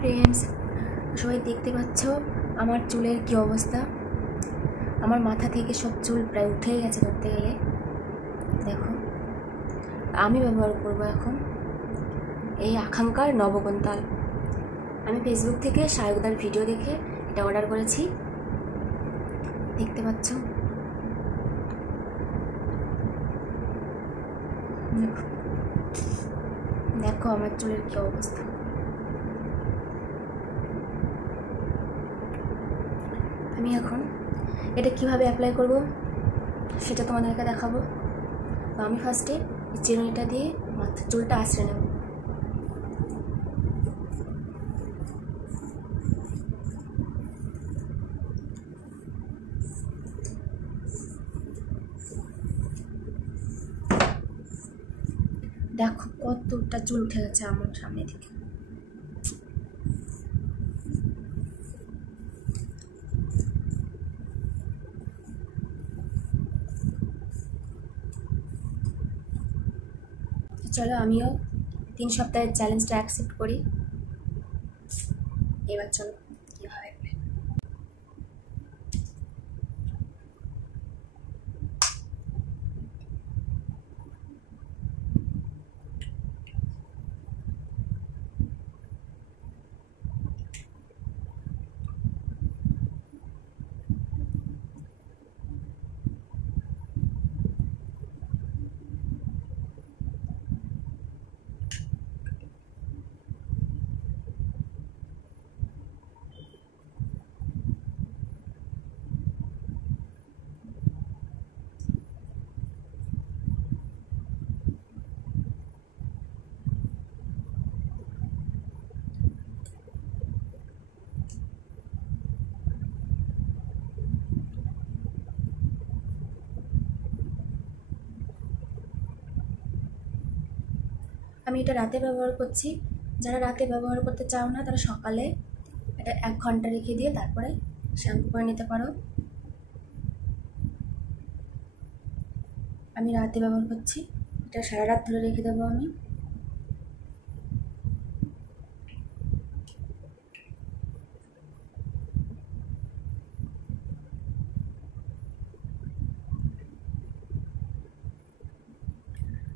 Friends, সবাই দেখতে পাচ্ছ আমার চুলের কি অবস্থা। আমার মাথা থেকে সব চুল প্রায় উঠেই গেছে ধরতে গেলে। দেখো, আমি ব্যবহার করব এখন এই আকাঙ্ক্ষার নবকন্তাল। আমি ফেসবুক থেকে সায়কদার ভিডিও দেখে এটা অর্ডার করেছি, দেখতে পাচ্ছ। দেখো আমার চুলের কি অবস্থা। আমি এখন এটা কিভাবে অ্যাপ্লাই করব সেটা তোমাদেরকে দেখাবো। তো আমি ফার্স্টে চিরুনিটা দিয়ে মাথার চুলটা আঁচড়ে নেব। দেখো কতটা চুল উঠে গেছে আমার সামনে থেকে। চলো আমিও 3 সপ্তাহের চ্যালেঞ্জটা অ্যাকসেপ্ট করি। এবার চলো কীভাবে আমি এটা রাতে ব্যবহার করছি। যারা রাতে ব্যবহার করতে চাও না তারা সকালে এটা 1 ঘন্টা রেখে দিয়ে তারপরে শ্যাম্পু করে নিতে পারো। আমি রাতে ব্যবহার করছি, এটা সারা রাত ধরে রেখে দেবো আমি।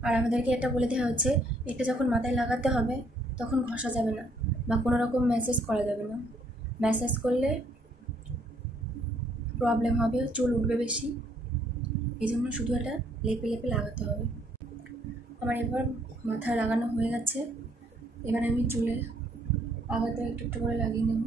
আর আমাদেরকে এটা বলে দেওয়া হচ্ছে, এটা যখন মাথায় লাগাতে হবে তখন ঘষা যাবে না বা কোনো রকম ম্যাসেজ করা যাবে না। ম্যাসেজ করলে প্রবলেম হবে, চুল উঠবে বেশি। এই জন্য শুধু এটা লেপে লেপে লাগাতে হবে। আমার এবার মাথায় লাগানো হয়ে গেছে। এবার আমি চুলে আগাতে একটু একটু করে লাগিয়ে নেব।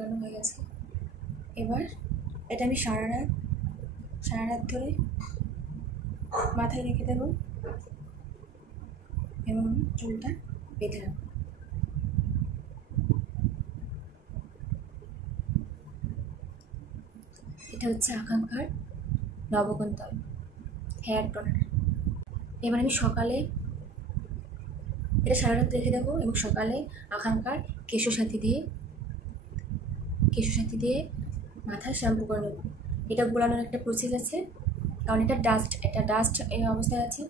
লাগানো হয়ে গেছে। এবার এটা আমি সারা রাত ধরে মাথায় রেখে দেব এবং চুলটা বেঁধে রাখবো। এটা হচ্ছে আকাঙ্ক্ষার নবকন্তাল হেয়ার টোনার। এবার আমি সকালে এটা সারা রাত রেখে দেবো এবং সকালে আকাঙ্ক্ষার কেশসাথী দিয়ে মাথায় শ্যাম্পু করে নেবো। এটা গোলানোর একটা প্রসেস আছে, কারণ এটা ডাস্ট এই অবস্থায় আছে।